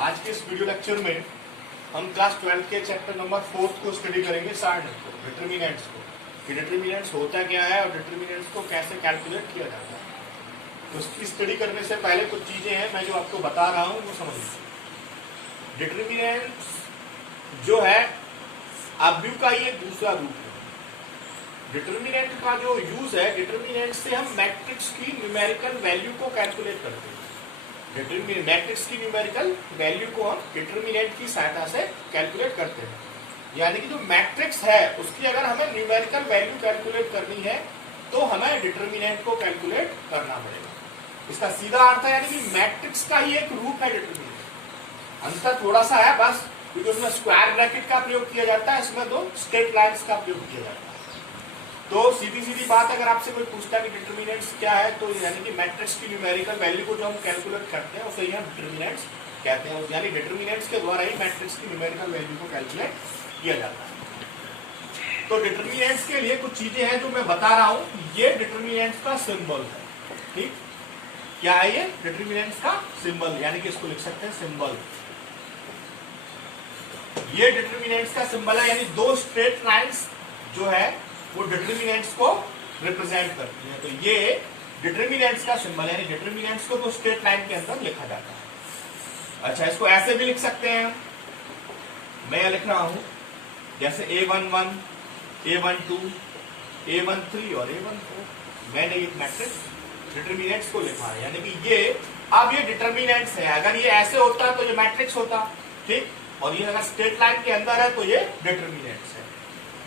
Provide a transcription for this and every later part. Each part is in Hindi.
आज के इस वीडियो लेक्चर में हम क्लास 12 के चैप्टर नंबर 4 को स्टडी करेंगे, सारणी को, डिटरमिनेंट्स को, कि डिटरमिनेंट्स होता क्या है और डिटरमिनेंट्स को कैसे कैलकुलेट किया जाता है। तो इसकी स्टडी करने से पहले कुछ चीजें हैं मैं जो आपको बता रहा हूं वो समझ लीजिए। डिटरमिनेंट्स जो है अव्यू का ये दूसरा रूप है। डिटरमिनेंट का जो यूज है, डिटरमिनेंट से हम मैट्रिक्स की न्यूमेरिकल वैल्यू को कैलकुलेट करते हैं। मैट्रिक्स की न्यूमेरिकल वैल्यू को हम डिटरमिनेंट की सहायता से कैलकुलेट करते हैं। यानी कि जो मैट्रिक्स है उसकी अगर हमें न्यूमेरिकल वैल्यू कैलकुलेट करनी है तो हमें डिटरमिनेंट को कैलकुलेट करना पड़ेगा। इसका सीधा अर्थ है यानी कि मैट्रिक्स का ही एक रूप है डिटरमिनेंट। अंतर थोड़ा सा है बस, क्योंकि उसमें स्क्वायर ब्रैकेट का प्रयोग किया जाता है, इसमें दो स्ट्रेट लाइन्स का प्रयोग किया जाता है। तो सीधी सीधी बात, अगर आपसे कोई पूछता है कि डिटरमिनेंट्स क्या है, तो यानी कि मैट्रिक्स की न्यूमेरिकल वैल्यू को जो हम कैलकुलेट करते हैं उसे ही हम डिटरमिनेंट्स कहते हैं। यानी डिटरमिनेंट्स के द्वारा ही मैट्रिक्स की न्यूमेरिकल वैल्यू को कैलकुलेट किया जाता है। तो डिटरमिनेंट्स के लिए कुछ चीजें हैं जो मैं बता रहा हूं। ये डिटरमिनेंट्स का सिंबल है, ठीक? क्या है ये? डिटरमिनेंट्स का सिंबल, यानी कि इसको लिख सकते हैं सिंबल। ये डिटरमिनेंट्स का सिंबल है, यानी दो स्ट्रेट लाइंस जो है वो डिटरमिनेंट्स को रिप्रेजेंट करती है। तो ये डिटरमिनेंट्स का सिंबल है, यानी डिटरमिनेंट्स को तो स्ट्रेट लाइन के अंदर लिखा जाता है। अच्छा, इसको ऐसे भी लिख सकते हैं, मैं लिख रहा हूं जैसे A11, A12, A13 और A14। मैंने ये मैट्रिक्स डिटरमिनेंट्स को लिखा है, यानी कि ये अब ये डिटरमिनेंट्स है। अगर ये ऐसे होता तो ये मैट्रिक्स होता, ठीक? और ये अगर स्ट्रेट लाइन के अंदर है तो ये डिटरमिनेंट्स है।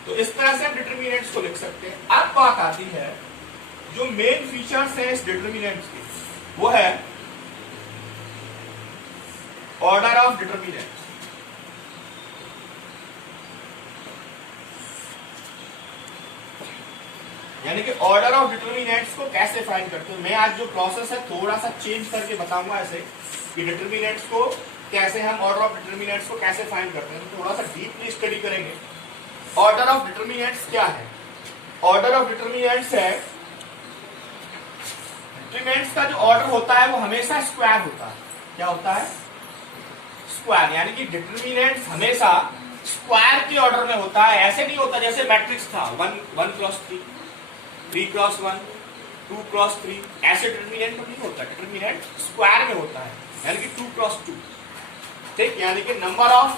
तो इस तरह से हम डिटरमिनेंट्स को लिख सकते हैं। अब बात आती है जो मेन फीचर्स है इस डिटरमिनेंट्स के, वो है ऑर्डर ऑफ डिटरमिनेंट्स। यानी कि ऑर्डर ऑफ डिटरमिनेंट्स को कैसे फाइंड करते हैं। मैं आज जो प्रोसेस है थोड़ा सा चेंज करके बताऊंगा ऐसे कि डिटरमिनेंट्स को कैसे हम ऑर्डर ऑफ डिटरमिनेंट्स को कैसे फाइंड करते हैं। तो थोड़ा सा डीपली स्टडी करेंगे। ऑर्डर ऑफ डिटरमिनेंट्स क्या है? ऑर्डर ऑफ डिटरमिनेंट्स है, डिटरमिनेंट्स का जो ऑर्डर होता है वो हमेशा स्क्वायर होता है। क्या होता है? स्क्वायर। यानी कि डिटरमिनेंट्स हमेशा स्क्वायर के ऑर्डर में होता है। ऐसे नहीं होता जैसे मैट्रिक्स था 1 क्रॉस 3, 3 क्रॉस 1, 2 क्रॉस 3, ऐसे डिटरमिनेंट नहीं होता। डिटरमिनेंट स्क्वायर में होता है, यानी कि 2 क्रॉस 2, ठीक? यानी कि नंबर ऑफ,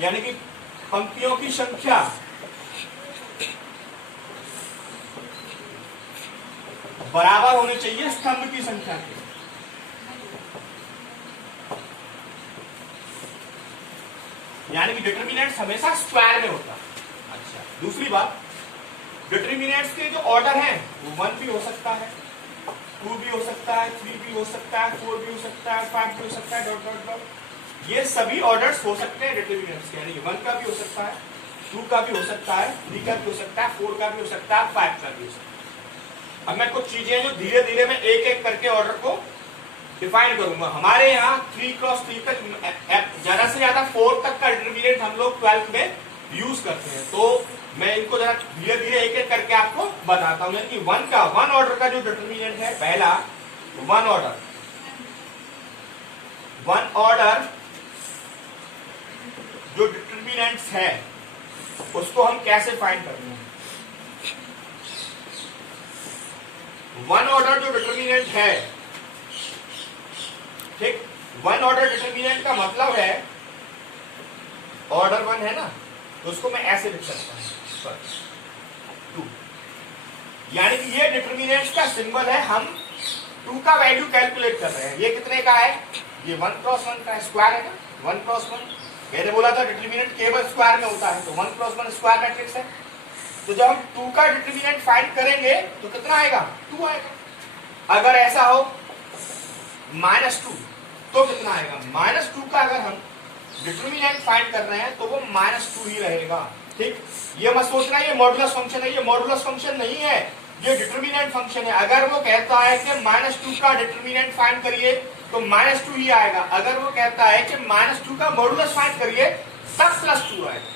यानी कि पंक्तियों की संख्या बराबर होनी चाहिए स्तंभ की संख्या के। यानी कि डिटरमिनेंट्स हमेशा स्क्वायर में होता है। अच्छा, दूसरी बात, डिटरमिनेंट्स के जो ऑर्डर हैं वो 1 भी हो सकता है, 2 भी हो सकता है, 3 भी हो सकता है, 4 भी हो सकता है, 5 भी हो सकता है, डॉट डॉट डॉट। ये सभी ऑर्डर्स हो सकते हैं डिटरमिनेंट्स के। यानी 1 का भी हो सकता है, 2 का भी हो सकता है, 3 का भी हो सकता है, 4 का भी हो सकता है, 5 का भी हो सकता है। अब मैं कुछ चीजें जो धीरे धीरे मैं एक एक करके ऑर्डर को डिफाइन करूंगा। हमारे यहाँ 3 क्रॉस 3 तक, ज्यादा से ज्यादा 4 तक का डिटरमिनेंट हम लोग 12th में यूज करते हैं। तो मैं इनको जरा धीरे धीरे एक एक करके आपको बताता हूँ। यानी कि 1 ऑर्डर का जो डिटरमिनेंट है, पहला 1 ऑर्डर जो डिटरमिनेंट्स है उसको हम कैसे फाइंड करते हैं। 1 ऑर्डर जो डिटरमिनेंट है, ठीक? 1 ऑर्डर डिटरमिनेंट का मतलब है ऑर्डर 1 है ना, तो उसको मैं ऐसे लिख सकता हूं 2। यानी कि ये डिटरमिनेंट का सिंबल है। हम 2 का वैल्यू कैलकुलेट कर रहे हैं। ये कितने का है? ये 1 क्रॉस 1 का स्क्वायर है ना, 1 क्रॉस 1। मैंने बोला था डिटरमिनेंट केवल स्क्वायर में होता है, तो 1 क्रॉस 1 स्क्वायर मैट्रिक्स है। तो जब हम 2 का डिटरमिनेंट फाइंड करेंगे तो कितना आएगा? 2 आएगा। अगर ऐसा हो -2 तो कितना आएगा? -2 का अगर हम डिटरमिनेंट फाइंड कर रहे हैं तो वो -2 ही रहेगा, ठीक? ये मत सोचना ये मॉडुलस फंक्शन है, ये मॉडुलस फंक्शन नहीं है, ये डिटरमिनेंट फंक्शन है। अगर वो कहता है कि -2 का डिटरमिनेंट फाइंड करिए तो -2 ही आएगा। अगर वो कहता है कि -2 का मॉडुलस फाइंड करिए तब +2 आएगा।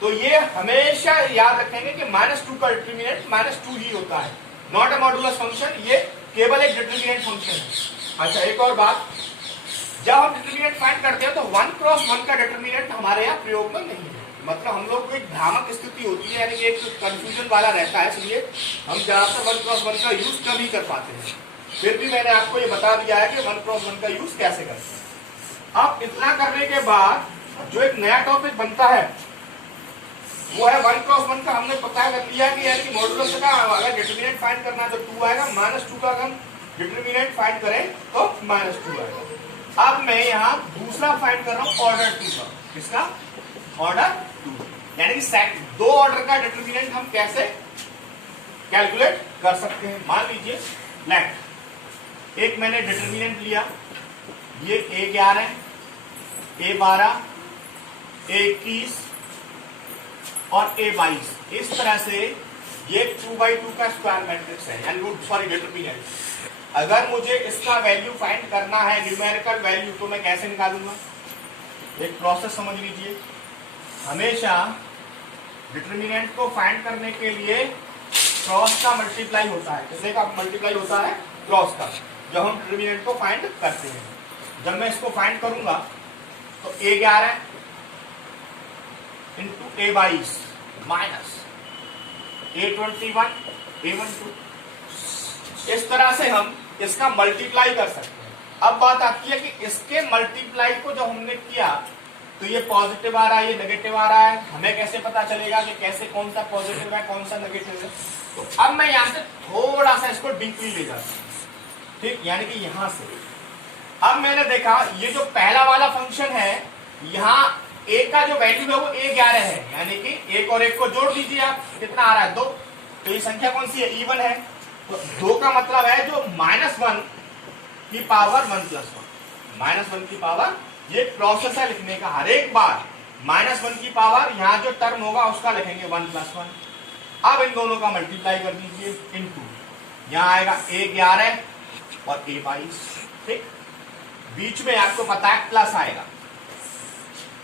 तो ये हमेशा याद रखेंगे कि -2 का डिटरमिनेंट -2 ही होता है, नॉट अ मॉडुलस फंक्शन। ये केवल एक डिटरमिनेंट फंक्शन है। अच्छा, एक और बात, जब डिटर्मिनेंट फाइंड करते हैं तो 1 क्रॉस 1 का डिटर्मिनेंट हमारे यहाँ प्रयोग में नहीं है। मतलब हम लोग को एक भ्रामक स्थिति होती है, यानी कि एक कंफ्यूजन वाला रहता है, इसलिए हम ज्यादातर 1 क्रॉस 1 का यूज कम ही कर पाते हैं। फिर भी मैंने आपको ये बता दिया है कि 1 क्रॉस 1 का यूज कैसे करते हैं। अब इतना करने के बाद जो एक नया टॉपिक बनता है वो है 1 क्रॉस 1 का। हमने पता कर लिया कि यार कि मॉडुलस का अगर डिटर्मिनेंट फाइंड करना है तो 2 आएगा, -2 का हम डिटर्मिनेंट फाइंड करें तो -2 आएगा। अब मैं यहाँ दूसरा फाइंड कर रहा हूँ ऑर्डर 2 का। किसका? ऑर्डर 2, यानी कि 2 ऑर्डर का डिटर्मिनेंट हम कैसे कैलकुलेट कर सकते हैं। मान लीजिए लेट एक मैंने डिटर्मिनेंट लिया, ये A11, A12, A21 और A22, इस तरह से ये 2x2 का स्क्वायर मैट्रिक्स है, यानी सॉरी डिटर्मिनेंट। अगर मुझे इसका वैल्यू फाइंड करना है, न्यूमेरिकल वैल्यू, तो मैं कैसे निकालूंगा? एक प्रोसेस समझ लीजिए। हमेशा डिटर्मिनेंट को फाइंड करने के लिए क्रॉस का मल्टीप्लाई होता है। किससे का मल्टीप्लाई होता है? क्रॉस का, जब हम डिटर्मिनेंट को फाइंड करते हैं। जब मैं इसको फाइंड करूंगा तो A11 into A22 minus A21 A12, इस तरह से हम इसका मल्टीप्लाई कर सकते हैं। अब बात आती है कि इसके मल्टीप्लाई को जो हमने किया तो ये पॉजिटिव आ रहा है, ये नेगेटिव आ रहा है, हमें कैसे पता चलेगा कि कैसे कौन सा पॉजिटिव है कौन सा नेगेटिव है? तो अब मैं यहां से थोड़ा सा इसको डीपली ले जाता हूं, ठीक, यानी कि यहां से। अब मैंने देखा ये जो पहला वाला फंक्शन है, यहाँ a का जो वैल्यू है वो A11 है, यानी कि 1 और 1 को जोड़ दीजिए आप, कितना आ रहा है? 2। तो ये संख्या कौन सी है? इवन है। तो 2 का मतलब है जो -1 की पावर 1 + 1, -1 की पावर, ये प्रोसेस है लिखने का। हर एक बार -1 की पावर यहाँ जो टर्म होगा उसका लिखेंगे 1 + 1। अब इन दोनों का मल्टीप्लाई कर दीजिए इनटू, यहाँ आएगा A11 और A22, ठीक। बीच में आपको पता है प्लस आएगा,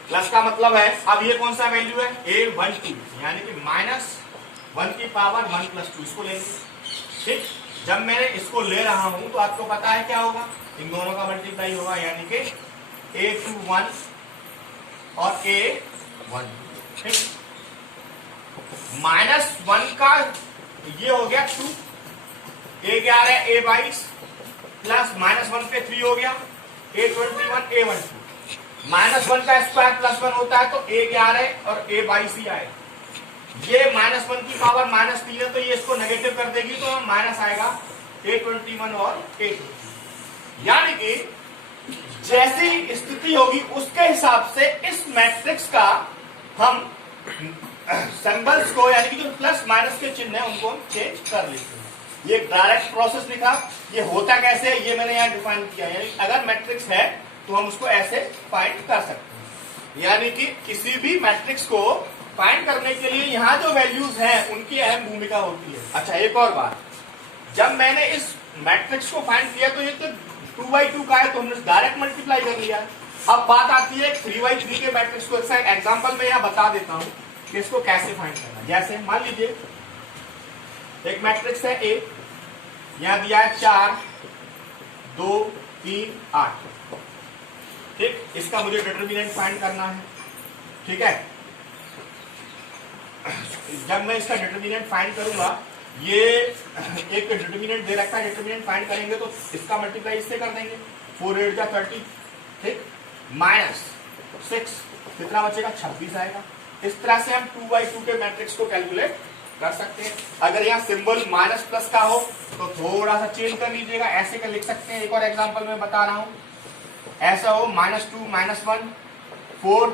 प्लस का मतलब है अब ये कौन सा वैल्यू है? A12, यानी कि -1 की पावर 1 + 2, इसको लेंगे, ठीक। जब मैंने इसको ले रहा हूं तो आपको पता है क्या होगा? इन दोनों का मल्टीप्लाई होगा, यानी कि A21 और A12, ठीक। -1 का ये हो गया 2, A11 A22 प्लस -1 पे 3 हो गया A21 A12, -1 का स्क्वायर +1 होता है तो A11 और A22 ही आएगा। ये -1 की पावर -3 है तो ये इसको नेगेटिव कर देगी, तो माइनस आएगा A21 और A22। यानी कि जैसी स्थिति होगी उसके हिसाब से इस मैट्रिक्स का हम सिंबल्स को, यानी कि जो प्लस माइनस के चिन्ह है उनको चेंज कर लेते हैं। ये डायरेक्ट प्रोसेस लिखा, ये होता कैसे है ये मैंने यहाँ डिफाइन किया। यानी अगर मैट्रिक्स है तो हम उसको ऐसे फाइंड कर सकते हैं, यानी कि किसी भी मैट्रिक्स को फाइंड करने के लिए यहाँ जो वैल्यूज हैं उनकी अहम भूमिका होती है। अच्छा, एक और बात, जब मैंने इस मैट्रिक्स को फाइंड किया तो ये तो 2x2 का है तो हमने डायरेक्ट मल्टीप्लाई कर लिया। अब बात आती है 3x3 के मैट्रिक्स को। एक एग्जांपल मैं यहाँ बता देता हूँ कि इसको कैसे फाइंड करना। जैसे मान लीजिए एक मैट्रिक्स है A, यहाँ दिया है 4 2 3 8, ठीक। इसका मुझे डिटर्मिनेंट फाइंड करना है, ठीक है। जब मैं इसका डिटर्मिनेंट फाइंड करूंगा, ये एक डिटर्मिनेंट दे रखा है, डिटर्मिनेंट फाइंड करेंगे तो इसका मल्टीप्लाई इससे कर देंगे, 4 8 जा 30, ठीक, -6 कितना बचेगा? 26 आएगा। इस तरह से हम 2x2 के मैट्रिक्स को कैलकुलेट कर सकते हैं। अगर यहाँ सिंबल माइनस प्लस का हो तो थोड़ा सा चेंज कर लीजिएगा, ऐसे कर लिख सकते हैं। एक और एग्जांपल मैं बता रहा हूं, ऐसा हो -2 -1 4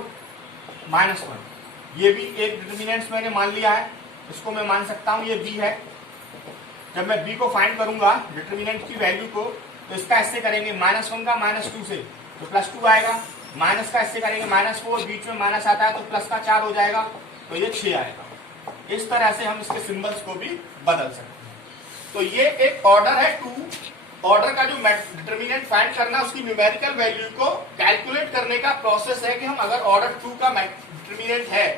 -1, ये भी एक डिटर्मिनेंट्स मैंने मान लिया है, इसको मैं मान सकता हूं ये b है। जब मैं b को फाइंड करूंगा डिटर्मिनेंट की वैल्यू को, तो इसका ऐसे करेंगे -1 का -2 से तो +2 आएगा, माइनस का इससे करेंगे -4, बीच में माइनस आता है तो प्लस का 4 हो जाएगा, तो ये 6 आएगा। इस तरह से हम इसके सिंबल्स को भी बदल सकते हैं। तो ये एक ऑर्डर है 2, ऑर्डर का जो डिटर्मिनेंट फाइंड करना, उसकी न्यूमेरिकल वैल्यू को कैलकुलेट करने का प्रोसेस है कि हम अगर ऑर्डर 2 का डिटर्मिनेंट है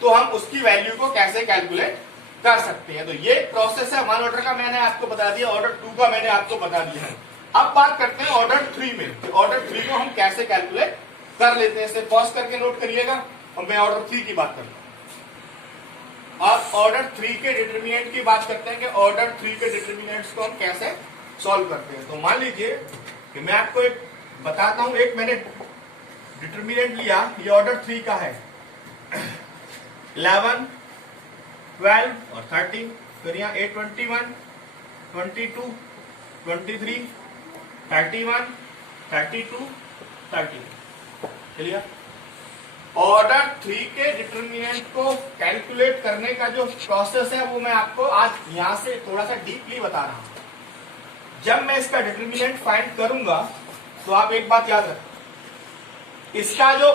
तो हम उसकी वैल्यू को कैसे कैलकुलेट कर सकते हैं। तो ये प्रोसेस है 1 ऑर्डर का, मैंने आपको बता दिया, ऑर्डर 2 का मैंने आपको बता दिया है। अब बात करते हैं ऑर्डर 3 में, ऑर्डर 3 को हम कैसे कैलकुलेट कर लेते हैं, इसे पॉज करके नोट करिएगा और मैं ऑर्डर 3 की बात करता हूं। अब ऑर्डर 3 के डिटरमिनेंट की बात करते हैं कि ऑर्डर 3 के डिटरमिनेंट्स को हम कैसे सॉल्व करते हैं। तो मान लीजिए कि मैं आपको एक बताता हूं, एक मैंने डिटरमिनेंट लिया, ये ऑर्डर 3 का है, 11, 12 और 13, फिर यहाँ 21, 22, 23, 31, 32, 33। क्लियर? ऑर्डर 3 के डिटरमिनेंट को कैलकुलेट करने का जो प्रोसेस है वो मैं आपको आज यहां से थोड़ा सा डीपली बता रहा हूं। जब मैं इसका डिटरमिनेंट फाइंड करूंगा तो आप एक बात याद रखें, इसका जो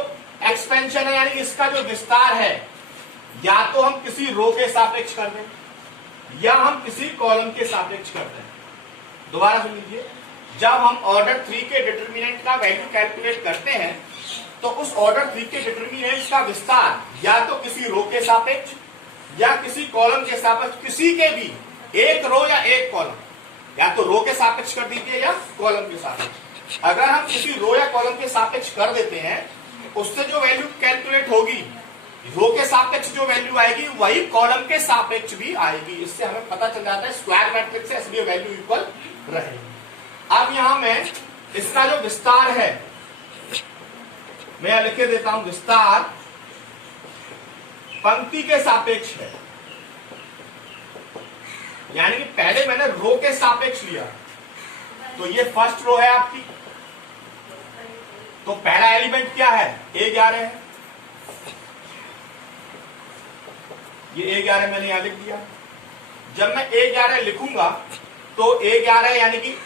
एक्सपेंशन है यानी इसका जो विस्तार है, या तो हम किसी रो के सापेक्ष कर दें या हम किसी कॉलम के सापेक्ष कर दें। दोबारा सुन लीजिए, जब हम ऑर्डर 3 के डिटरमिनेंट का वैल्यू कैलकुलेट करते हैं तो उस ऑर्डर 3 के डिटरमिनेंट का विस्तार या तो किसी रो के सापेक्ष या किसी कॉलम के सापेक्ष, किसी के भी एक रो या एक कॉलम, या तो रो के सापेक्ष कर दीजिए या कॉलम के सापेक्ष। अगर हम किसी रो या कॉलम के सापेक्ष कर देते हैं, उससे जो वैल्यू कैलकुलेट होगी, रो के सापेक्ष जो वैल्यू आएगी वही कॉलम के सापेक्ष भी आएगी। इससे हमें पता चल जाता है स्क्वायर मैट्रिक्स से इसलिए वैल्यू इक्वल रहेगी। अब यहां मैं इसका जो विस्तार है मैं लिख के देता हूं, विस्तार पंक्ति के सापेक्ष है, यानी कि पहले मैंने रो के सापेक्ष लिया, तो ये फर्स्ट रो है आपकी, तो पहला एलिमेंट क्या है, A11 है, ये A11 मैंने यहां लिख दिया। जब मैं A11 लिखूंगा तो A11 यानी कि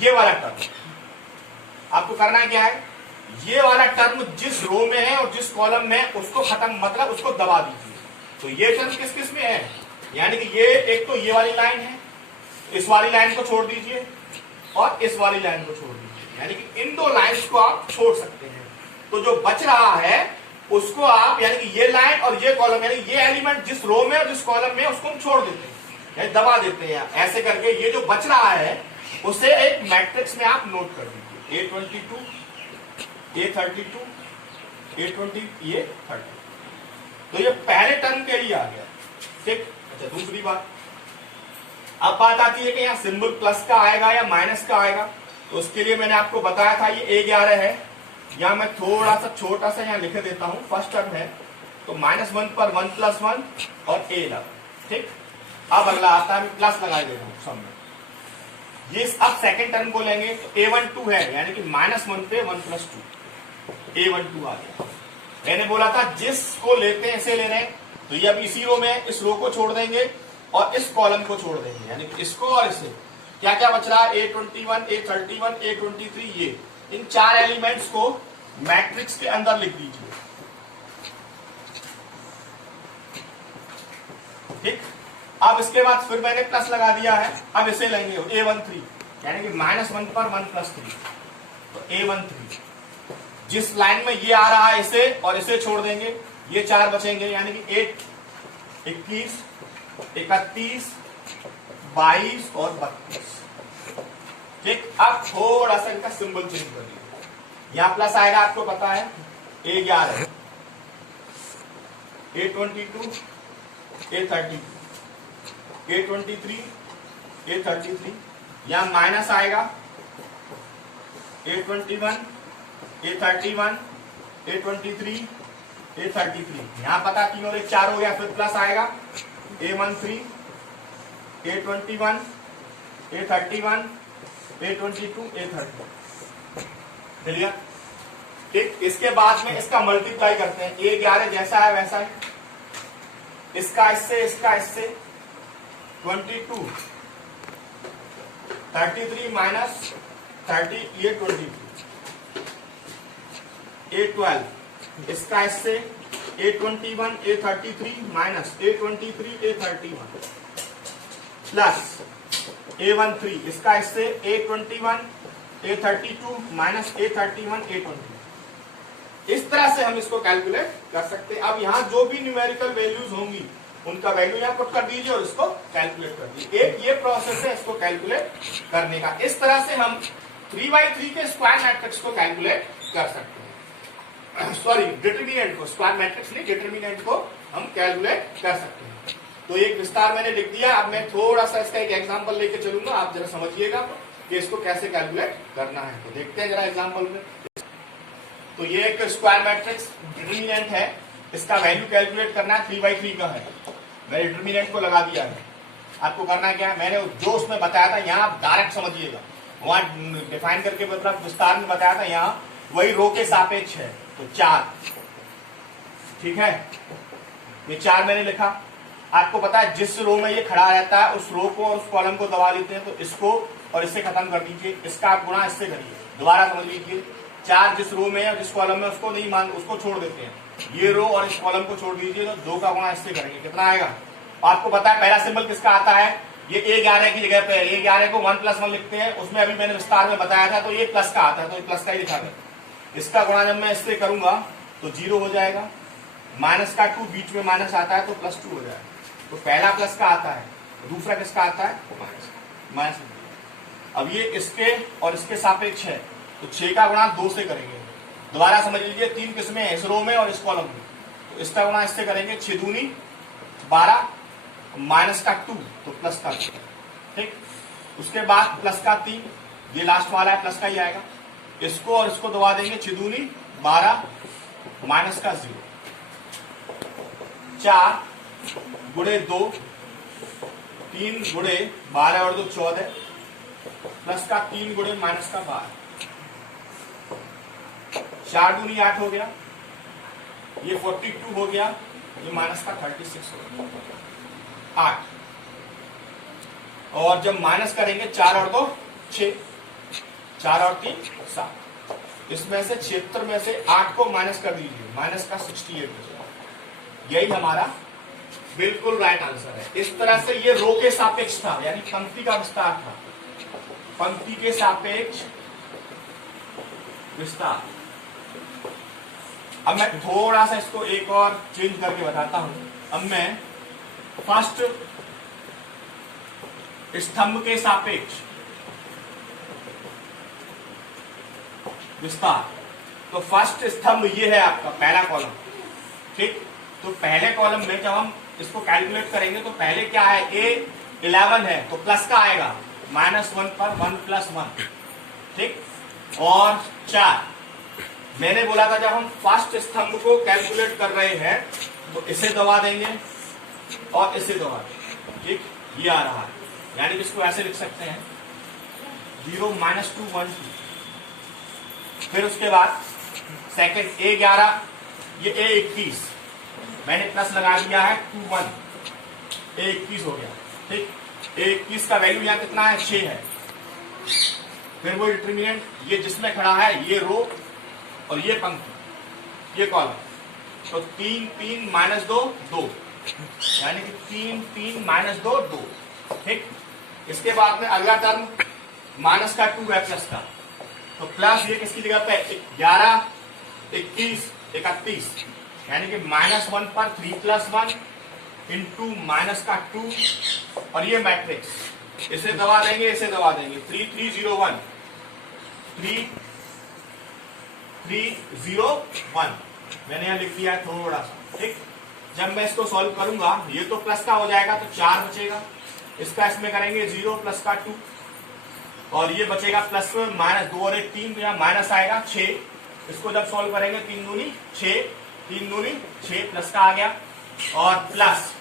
ये वाला टर्म आपको करना क्या है, ये वाला टर्म जिस रो में है और जिस कॉलम में है उसको खत्म, मतलब उसको दबा दीजिए। तो ये टर्म किस किस में है, यानी कि ये एक तो ये वाली लाइन है, इस वाली लाइन को छोड़ दीजिए और इस वाली लाइन को छोड़ दीजिए, यानी कि इन दो लाइंस को आप छोड़ सकते हैं। तो जो बच रहा है उसको आप, यानी कि ये लाइन और ये कॉलम, यानी ये एलिमेंट जिस रो में और जिस कॉलम में उसको हम छोड़ देते हैं, यानी दबा देते हैं। ऐसे करके ये जो बच रहा है उसे एक मैट्रिक्स में आप नोट कर दीजिए, A22, A32, A20, ये 30। तो ये पहले टर्म के लिए आ गया, ठीक। अच्छा, दूसरी बात, अब बात आती है कि यहाँ सिंबल प्लस का आएगा या माइनस का आएगा। तो उसके लिए मैंने आपको बताया था ये A11 है, यहाँ मैं थोड़ा सा छोटा सा यहाँ लिख देता हूँ, फर्स्ट टर्म है, तो -1 पर 1 + 1 और A11, ठीक। अब अगला आता है, मैं प्लस लगा दे रहा हूँ सब में, ये अब सेकंड टर्म को लेंगे तो A12 है, यानी कि -1 पे 1 + 2, A12 आ गया। मैंने बोला था जिसको लेते हैं इसे ले रहे हैं, तो ये अब इसी रो में इस रो को छोड़ देंगे और इस कॉलम को छोड़ देंगे, यानी कि इसको और इसे। क्या क्या बच रहा है, A21, A31, A23, ये इन 4 एलिमेंट्स को मैट्रिक्स के अंदर लिख दीजिए, ठीक। अब इसके बाद फिर मैंने प्लस लगा दिया है, अब इसे लेंगे A13, यानी कि -1 पर 1 + 3, तो A13 जिस लाइन में ये आ रहा है इसे और इसे छोड़ देंगे, ये 4 बचेंगे, यानी कि 8, 21, 31, 22 और 32, ठीक। अब थोड़ा सा इनका सिंबल चेंज कर दीजिए, यहां प्लस आएगा, आपको पता है, A11, A22, A32, A23, A33, यहां माइनस आएगा, A21, A31, A23, A33, यहां पता तीनों में 4 हो गया, फिर प्लस आएगा, A13, A21, A31, A22, A30, clear, ठीक। इसके बाद में इसका मल्टीप्लाई करते हैं, A11 जैसा है वैसा है, इसका इससे 22, 33 माइनस 30, ये 22, A12 इसका इससे, A21, A33 minus A23, A31 plus A13 इसका इससे, A21, A32 minus A31, A20। इस तरह से हम इसको कैलकुलेट कर सकते हैं। अब यहाँ जो भी न्यूमेरिकल वैल्यूज होंगी उनका वैल्यू यहाँ पुट कर दीजिए और इसको कैलकुलेट कर दीजिए। एक ये प्रोसेस है इसको कैलकुलेट करने का। इस तरह से हम 3x3 के स्क्वायर मैट्रिक्स को कैलकुलेट कर सकते हैं। सॉरी डिटरमिनेंट को, स्क्वायर मैट्रिक्स नहीं, डिटरमिनेंट को हम कैलकुलेट कर सकते हैं। तो एक विस्तार मैंने लिख दिया। अब मैं थोड़ा सा इसका एक एग्जांपल लेके चलूंगा, आप जरा समझिएगा कि इसको कैसे कैलकुलेट करना है। तो देखते हैं जरा एग्जांपल में। तो ये एक स्क्वायर मैट्रिक्स डिटरमिनेंट है, इसका वैल्यू कैलकुलेट करना है, 3/3 का है। मैंने डिटरमिनेंट को लगा दिया है। आपको करना क्या है, मैंने जो उसमें बताया था यहाँ आप डायरेक्ट समझिएगा, वहां डिफाइन करके मतलब विस्तार में बताया था, यहाँ वही रो के सापेक्ष है। तो 4, ठीक है, ये 4 मैंने लिखा। आपको पता है जिस रो में ये खड़ा रहता है उस रो को और उस कॉलम को दबा देते हैं, तो इसको और इससे खत्म कर दीजिए, इसका आप गुणा इससे करिए। दोबारा समझ लीजिए, 4 जिस रो में है और जिस कॉलम में, उसको नहीं मान, उसको छोड़ देते हैं, ये रो और इस कॉलम को छोड़ दीजिए, तो 2 का गुणा इससे करेंगे, कितना आएगा। आपको पता है पहला सिंबल किसका आता है, ये A11 की जगह पे A11 को 1 + 1 लिखते हैं, उसमें अभी मैंने विस्तार में बताया था, तो ये प्लस का आता है, तो ये प्लस का ही लिखा था। इसका गुणा जब मैं इससे करूंगा तो 0 हो जाएगा, माइनस का 2 बीच में माइनस आता है तो +2 हो जाएगा। तो पहला प्लस का आता है, दूसरा किसका आता है, माइनस। अब ये इसके और इसके सापेक्ष है, तो 6 का गुणा 2 से करेंगे। दोबारा समझ लीजिए, 3 किस्में हैं, इस रो में और इस कॉलम में, तो इसका गुणा इससे करेंगे, 6 दूनी 12, माइनस का 2 तो प्लस का 2, ठीक। उसके बाद प्लस का 3, ये लास्ट वाला है, प्लस का ही आएगा। इसको और इसको दबा देंगे, 6 दूनी 12, माइनस का 0, 4 गुणे 2, 3 गुणे 12 और 2 14, प्लस का 3 गुणे माइनस का 12, 4 दूनी 8 हो गया, ये 42 हो गया, ये माइनस का 36 हो गया, 8। और जब माइनस करेंगे 4 और 2 6, 4 और 3 7, इसमें से 76 में से 8 को माइनस कर दीजिए, माइनस का 68 हो जाएगा। यही हमारा बिल्कुल राइट आंसर है। इस तरह से ये रो के सापेक्ष था, यानी पंक्ति का विस्तार था, पंक्ति के सापेक्ष विस्तार। अब मैं थोड़ा सा इसको एक और चेंज करके बताता हूं। अब मैं फर्स्ट स्तंभ के सापेक्ष विस्तार, तो फर्स्ट स्तंभ ये है आपका पहला कॉलम, ठीक। तो पहले कॉलम में जब हम इसको कैलकुलेट करेंगे तो पहले क्या है, A11 है तो प्लस का आएगा, -1 पर 1 + 1, ठीक। और 4 मैंने बोला था जब हम फर्स्ट स्तंभ को कैलकुलेट कर रहे हैं तो इसे दबा देंगे और इसे दबा देंगे, ठीक। ये आ रहा है, यानी कि इसको ऐसे लिख सकते हैं 0 -2 1 2। फिर उसके बाद सेकंड A11, ये A21 मैंने प्लस लगा दिया है 2 1, A21 हो गया, ठीक। A21 का वैल्यू यहाँ कितना है, 6 है। फिर वो डिटरमिनेंट, ये जिसमें खड़ा है ये रो और ये पंक्ति, ये कॉलम, तो 3 3 -2 2, यानी कि 3 3 -2 2, ठीक। इसके बाद में अगला टर्म माइनस का 2 है प्लस का, तो प्लस ये किसकी जगह पे 11 21 31, यानी कि -1 पर 3 + 1 इंटू माइनस का 2, और ये मैट्रिक्स इसे दबा देंगे, इसे दबा देंगे, 3 3 0 1 3 3 0 1 मैंने यहाँ लिख दिया है थोड़ा सा, ठीक। जब मैं इसको सॉल्व करूंगा ये तो प्लस का हो जाएगा तो 4 बचेगा, इसका इसमें करेंगे 0 प्लस का 2, और ये बचेगा प्लस -2 और 1 3, तो यहाँ माइनस आएगा 6। इसको जब सॉल्व करेंगे 3 दूनी 6 3 दूनी 6, प्लस का आ गया, और प्लस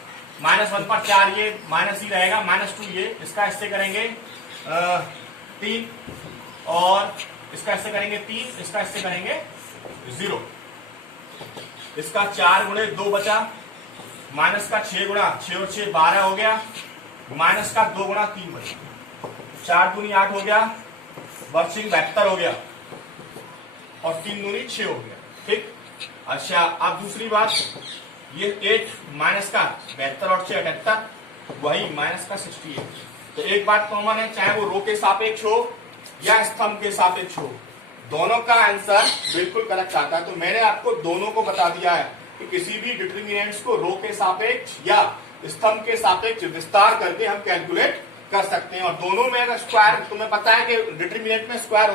-1 पर 4, ये माइनस ही रहेगा, -2 ये, इसका इससे करेंगे 3, और इसका इससे करेंगे 3, इसका इससे करेंगे 0। इसका 4 गुणे 2 बचा, माइनस का 6 गुणा 6 और 6 12 हो गया, माइनस का 2 गुणा 3 बचा, 4 दूनी 8 हो गया, वर्चिंग 72 हो गया, और 3 दूनी 6 हो गया, ठीक। अच्छा, अब दूसरी बात, ये 8 माइनस का 72 और 6 78, वही माइनस का 68। तो एक बात कॉमन है, चाहे वो रो के सापेक्ष हो या स्तंभ के सापेक्ष हो, दोनों का आंसर बिल्कुल करेक्ट आता है। तो मैंने आपको दोनों को बता दिया है कि किसी भी डिटरमिनेंट्स को रो के सापेक्ष या स्तंभ के सापेक्ष विस्तार करके हम कैलकुलेट कर सकते हैं। और दोनों में अगर स्क्वायर, तुम्हें पता है कि डिटरमिनेंट में स्क्वायर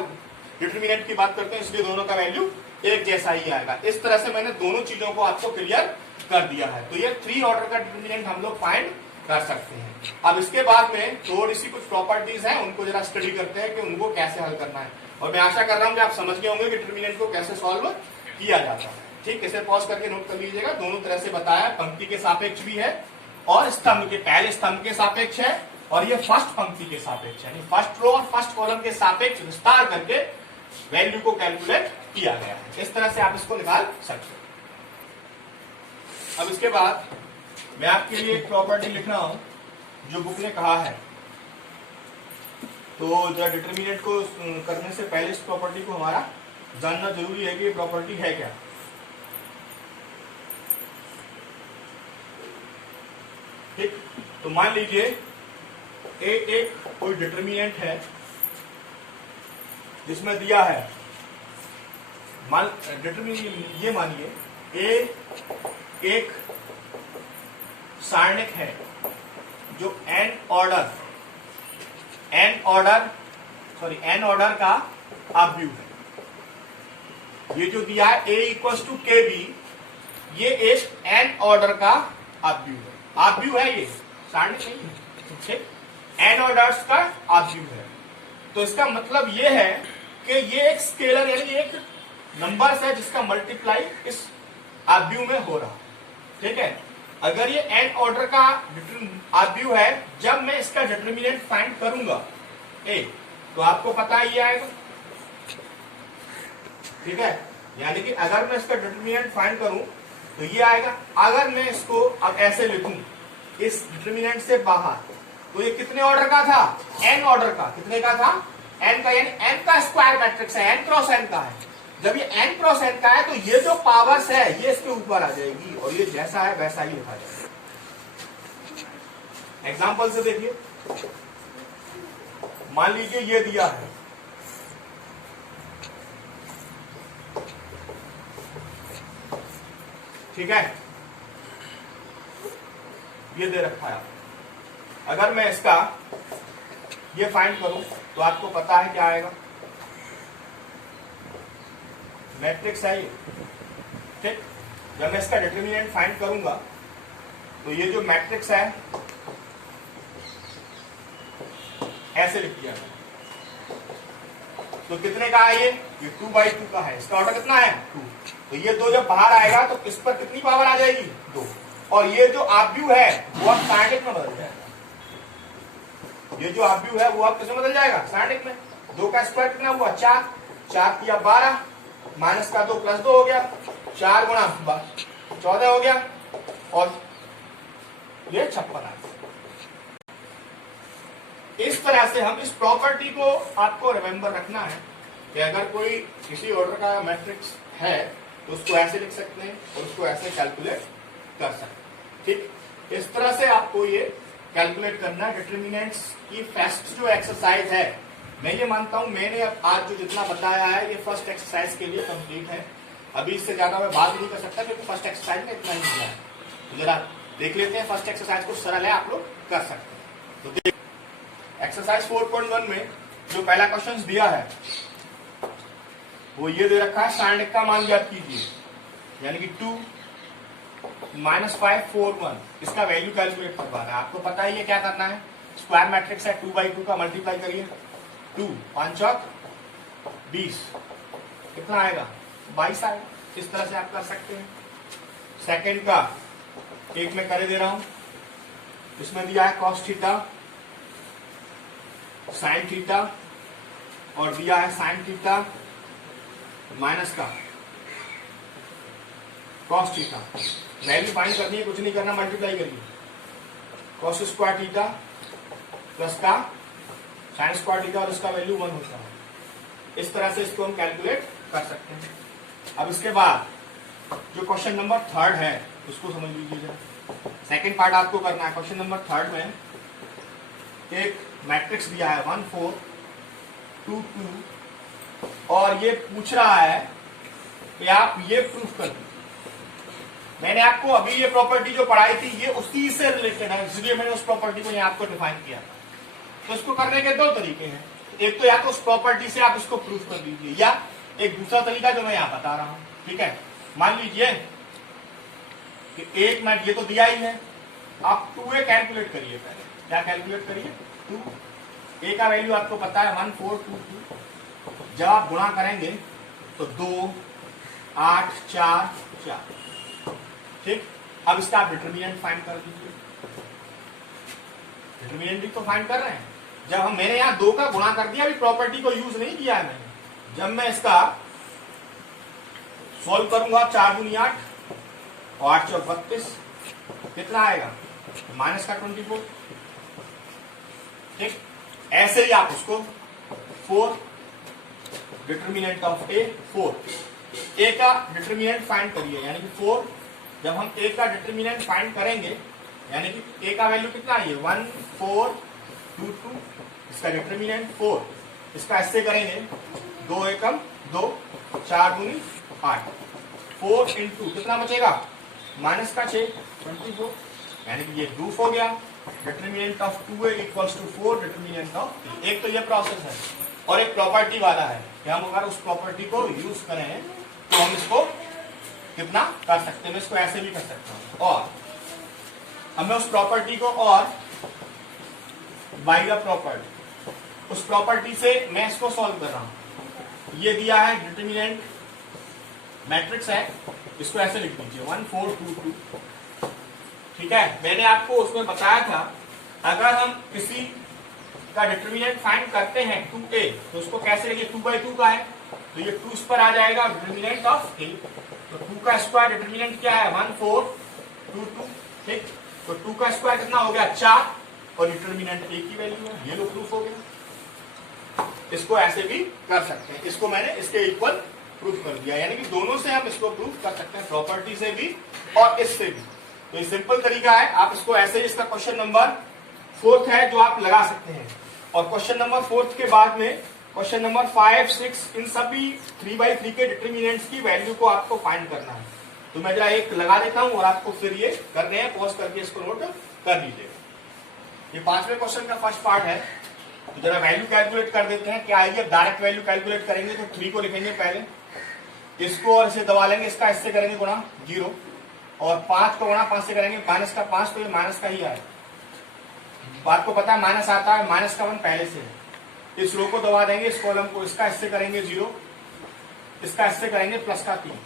डिटरमिनेंट की बात करते हैं, इसलिए दोनों का वैल्यू एक जैसा ही आएगा। इस तरह से मैंने दोनों चीजों को आपको क्लियर कर दिया है। तो ये 3 ऑर्डर का डिटरमिनेंट हम लोग फाइंड कर सकते हैं। अब इसके बाद में थोड़ी सी कुछ प्रॉपर्टीज हैं, उनको जरा स्टडी करते हैं कि उनको कैसे हल करना है। और मैं आशा कर रहा हूं कि आप समझ गए होंगे कि डिटरमिनेंट को कैसे सॉल्व किया जाता है। ठीक, इसे पॉज करके नोट कर लीजिएगा। दोनों तरह से बताया, पंक्ति के सापेक्ष भी है और स्तंभ के, पहले स्तंभ के सापेक्ष है और ये फर्स्ट पंक्ति के सापेक्ष है, फर्स्ट रो और फर्स्ट कॉलम के सापेक्ष विस्तार करके वैल्यू को कैलकुलेट किया गया है। इस तरह से आप इसको निकाल सकते हैं। अब इसके बाद मैं आपके लिए एक प्रॉपर्टी लिख रहा हूं जो बुक ने कहा है। तो जो डिटरमिनेंट को करने से पहले इस प्रॉपर्टी को हमारा जानना जरूरी है कि ये प्रॉपर्टी है क्या। ठीक, तो मान लीजिए एक कोई डिटरमिनेंट है जिसमें दिया है, मान डिटरमिनेंट ये मानिए ए एक सारणिक है जो एन ऑर्डर का आव्यूह है। ये जो दिया है ए इक्वल्स टू के बी, ये एक एन ऑर्डर का आव्यूह है। आव्यूह है, ये सारणिक नहीं है, ठीक, एन ऑर्डर्स का आव्यूह है। तो इसका मतलब ये है कि ये एक स्केलर यानी एक नंबर है जिसका मल्टीप्लाई इस आव्यूह में हो रहा, ठीक है। अगर ये एन ऑर्डर का आव्यूह है, जब मैं इसका डिटरमिनेंट फाइंड करूंगा ए, तो आपको पता ही आएगा, ठीक है। यानी कि अगर मैं इसका डिटरमिनेंट फाइंड करूं तो ये आएगा। अगर मैं इसको अब ऐसे लिखूं इस डिटरमिनेंट से बाहर, तो ये कितने ऑर्डर का था, एन ऑर्डर का। कितने का था, एन का, यानी एन का स्क्वायर मैट्रिक्स है, एन क्रॉस एन का है। जब ये एन क्रॉस एन का है तो ये जो पावर्स है ये इसके ऊपर आ जाएगी और ये जैसा है वैसा ही लिखा जाएगा। एग्जांपल से देखिए, मान लीजिए ये दिया है, ठीक है, ये दे रखा है। अगर मैं इसका ये फाइंड करूं तो आपको पता है क्या आएगा, मैट्रिक्स है ये, ठीक। जब मैं इसका डिटरमिनेंट फाइंड करूंगा तो ये जो मैट्रिक्स है ऐसे लिख दिया है। तो कितने का है ये 2/2 का है। इसका ऑर्डर कितना है 2। तो ये 2 जब बाहर आएगा तो इस पर कितनी पावर आ जाएगी 2। और ये जो आव्यूह है वो अब सारणिक में बदल जाएगा। ये जो आव्यूह है वो अब किसमें बदल जाएगा, सारणिक में। 2 का स्क्वायर कितना हुआ 4, 4 किया 12, माइनस का 2 प्लस 2 हो गया, 4 गुणा 14 हो गया और ये 56 आ गया। इस तरह से हम इस प्रॉपर्टी को आपको रिमेंबर रखना है कि अगर कोई किसी ऑर्डर का मैट्रिक्स है तो उसको ऐसे लिख सकते हैं और उसको ऐसे कैलकुलेट कर सकते हैं, ठीक। इस तरह से आपको ये कैलकुलेट करना है। डिटरमिनेंट्स की फर्स्ट जो एक्सरसाइज है, मैं ये मानता हूं मैंने अब आज जो जितना बताया है ये फर्स्ट एक्सरसाइज के लिए कंप्लीट है। अभी इससे ज्यादा मैं बात नहीं कर सकता क्योंकि फर्स्ट एक्सरसाइज में इतना ही मिला है। तो जरा देख लेते हैं, फर्स्ट एक्सरसाइज को सरल है, आप लोग कर सकते हैं। तो देख, एक्सरसाइज 4.1 में जो पहला क्वेश्चन दिया है वो ये दे रखा है, सारणिक का मान ज्ञात कीजिए, यानी कि 2 -5 4 1, इसका वैल्यू कैलकुलेट करवाना है। आपको पता है ये क्या करना है, स्क्वायर मैट्रिक्स है, 2/2 का मल्टीप्लाई करिए, 2 5 चौक 20, कितना आएगा 22 आएगा। इस तरह से आप कर सकते हैं। सेकंड का एक में करे दे रहा हूं, इसमें दिया है cos थीटा sin थीटा और दिया है sin थीटा माइनस का cos थीटा। वैल्यू फाइंड करनी है, कुछ नहीं करना, मल्टीप्लाई करिए, cos स्क्वायर थीटा प्लस का sin स्क्वायर थीटा और इसका वैल्यू 1 होता है। इस तरह से इसको हम कैलकुलेट कर सकते हैं। अब इसके बाद जो क्वेश्चन नंबर 3 है उसको समझ लीजिए। सेकंड पार्ट आपको करना है। क्वेश्चन नंबर 3 में एक मैट्रिक्स दिया है 1 4 2 2 और ये पूछ रहा है कि आप ये प्रूफ कर दीजिए। मैंने आपको अभी ये प्रॉपर्टी जो पढ़ाई थी ये उसी से रिलेटेड है, इसलिए मैंने उस प्रॉपर्टी को यहाँ आपको डिफाइन किया। तो इसको करने के 2 तरीके हैं। एक तो या तो उस प्रॉपर्टी से आप इसको प्रूफ कर दीजिए, या एक दूसरा तरीका जो मैं यहां बता रहा हूं, ठीक है। मान लीजिए कि एक मिनट, ये तो दिया ही है, आप 2a कैलकुलेट करिए पहले। क्या कैलकुलेट करिए? 2a का वैल्यू आपको पता है 1422। जब आप गुणा करेंगे तो 2 8 4 4, ठीक। अब इसका आप डिटरमिनेंट फाइंड कर दीजिए। डिटरमिनेंट भी तो फाइंड कर रहे हैं। जब हम, मैंने यहां 2 का गुणा कर दिया, अभी प्रॉपर्टी को यूज नहीं किया है मैंने। जब मैं इसका सॉल्व करूंगा, 4 दूनी 8 और 8 चौक 32, कितना आएगा? माइनस का 24, ठीक। ऐसे ही आप उसको 4 डिटरमिनेंट ऑफ ए 4, ए का डिटरमिनेंट फाइंड करिए, यानी कि 4। जब हम ए का डिटरमिनेंट फाइंड करेंगे, यानी कि ए का वैल्यू कितना है? 1 4 2 2, इसका डिटरमिनेंट 4। इसका ऐसे करेंगे 2 एकम 2, 4 दूनी 8, 4 इंटू कितना बचेगा? माइनस का 6 24, यानी कि ये प्रूफ हो गया। Determinant of 2a equals to 4 determinant of. एक तो ये प्रोसेस है, और एक प्रॉपर्टी वाला है कि हम अगर उस प्रॉपर्टी को यूज करें तो हम इसको कितना कर सकते हैं। मैं इसको ऐसे भी कर सकता हूं, और हमें उस प्रॉपर्टी को, और बाय द प्रॉपर्टी, उस प्रॉपर्टी से मैं इसको सॉल्व कर रहा हूं। ये दिया है डिटरमिनेंट मैट्रिक्स है, इसको ऐसे लिख दीजिए 1 4 2 2, ठीक है। मैंने आपको उसमें बताया था, अगर हम किसी का डिटरमिनेंट फाइंड करते हैं 2a, तो उसको कैसे लिखिए? 2/2 का है तो ये 2 इस पर आ जाएगा, डिटरमिनेंट ऑफ a। तो 2 का स्क्वायर डिटरमिनेंट क्या है? 1 4 2 2, ठीक। तो 2 का स्क्वायर कितना हो गया? 4, और डिटरमिनेंट a की वैल्यू है। ये लो प्रूफ हो गया। इसको ऐसे भी कर सकते हैं। इसको मैंने इसके इक्वल प्रूफ कर दिया, यानी कि दोनों से हम इसको प्रूफ कर सकते हैं, प्रॉपर्टी से भी और इससे भी। तो ये सिंपल तरीका है। आप इसको ऐसे ही, इसका क्वेश्चन नंबर 4 है जो आप लगा सकते हैं, और क्वेश्चन नंबर 4 के बाद में क्वेश्चन नंबर 5 6, इन सभी 3/3 के डिटरमिनेंट्स की वैल्यू को आपको फाइंड करना है। तो मैं जरा एक लगा देता हूं और आपको फिर ये करने हैं, पॉज करके इसको नोट कर लीजिएगा। ये 5वें क्वेश्चन का फर्स्ट पार्ट है। तो जरा वैल्यू कैलकुलेट कर देते हैं। क्या आएगी? डायरेक्ट वैल्यू कैलकुलेट करेंगे तो 3 को लिखेंगे पहले, इसको और इसे दबा लेंगे, इसका इससे करेंगे गुणा 0, और 5 को गुणा 5 से करेंगे, माइनस का 5, तो ये माइनस का ही आएगा। बात को पता है माइनस आता है, माइनस का 1 पहले से है। इस रो को दबा देंगे, इस कॉलम को, इसका इससे करेंगे 0, इसका इससे करेंगे प्लस का 3।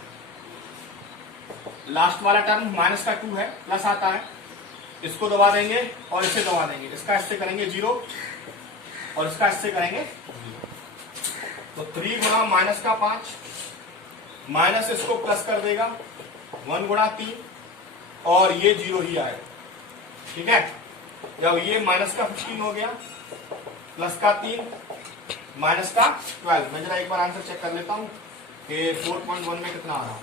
लास्ट वाला टर्म माइनस का 2 है, प्लस आता है, इसको दबा देंगे और इसे दबा देंगे, इसका इससे करेंगे 0 और इसका इससे करेंगे 0। तो 3 गुणा माइनस का 5, माइनस इसको प्लस कर देगा 1 गुणा 3, और ये 0 ही आएगा, ठीक है। जब ये माइनस का 15 हो गया, प्लस का 3, माइनस का 12। मैं जरा एक बार आंसर चेक कर लेता हूं कि 4.1 में कितना आ रहा है।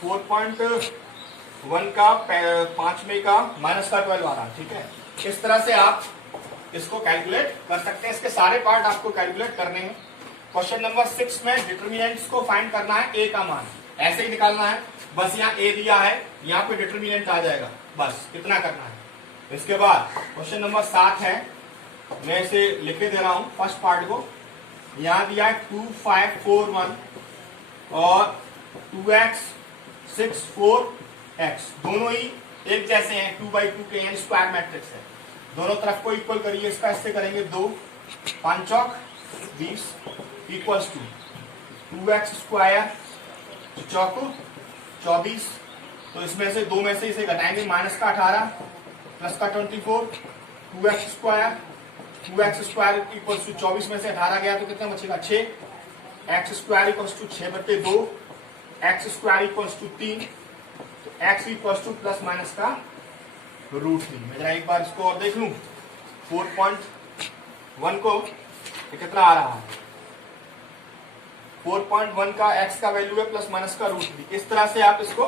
4.1 का 5वें का माइनस का 12 आ रहा है, ठीक है। इस तरह से आप इसको कैलकुलेट कर सकते हैं। इसके सारे पार्ट आपको कैलकुलेट करने हैं। क्वेश्चन नंबर 6 में डिटरमिनेंट्स को फाइंड करना है, ए का मान ऐसे ही निकालना है। बस यहाँ ए दिया है, यहाँ पे डिटरमिनेंट आ जाएगा, बस इतना करना है। इसके बाद क्वेश्चन नंबर 7 है, मैं इसे लिख दे रहा हूं फर्स्ट पार्ट को। यहाँ दिया है 2 5 4 1 और 2x 6 4x, दोनों ही एक जैसे हैं, 2/2 के यानी स्क्वायर मैट्रिक्स है। दोनों तरफ को इक्वल करिए, इसका इससे करेंगे 2 5 चौक 20 इक्वल्स टू 2x स्क्वायर चौको 24। तो इसमें से 2 में से इसे घटाएंगे, माइनस का 18 प्लस का 24, 2x स्क्वायर इक्वल्स टू 24 में से 18 गया तो कितना बचेगा 6, x square equals to 6/2, x square equals to 3, तो x equals to plus minus का √3। मैं जरा एक बार इसको और देख लूं, 4.1 को कितना आ रहा है, 4.1 का x का वैल्यू है प्लस माइनस का √3। इस तरह से आप इसको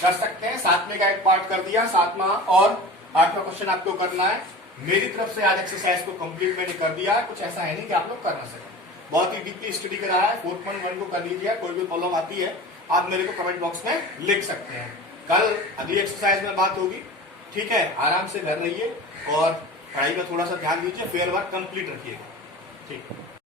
कर सकते हैं। 7वें का एक पार्ट कर दिया, 7वां और 8वां क्वेश्चन आपको करना है। मेरी तरफ से आज एक्सरसाइज को कंप्लीट मैंने कर दिया है। कुछ ऐसा है नहीं कि आप लोग कर ना सकें, बहुत ही डीपली स्टडी करा है। 4.1 को कर लीजिए। कोई भी प्रॉब्लम आती है आप मेरे को कमेंट बॉक्स में लिख सकते हैं। कल अगली एक्सरसाइज में बात होगी। ठीक है, आराम से घर रहिए और पढ़ाई का थोड़ा सा ध्यान दीजिए, फेयर वर्क कंप्लीट रखिएगा। ठीक।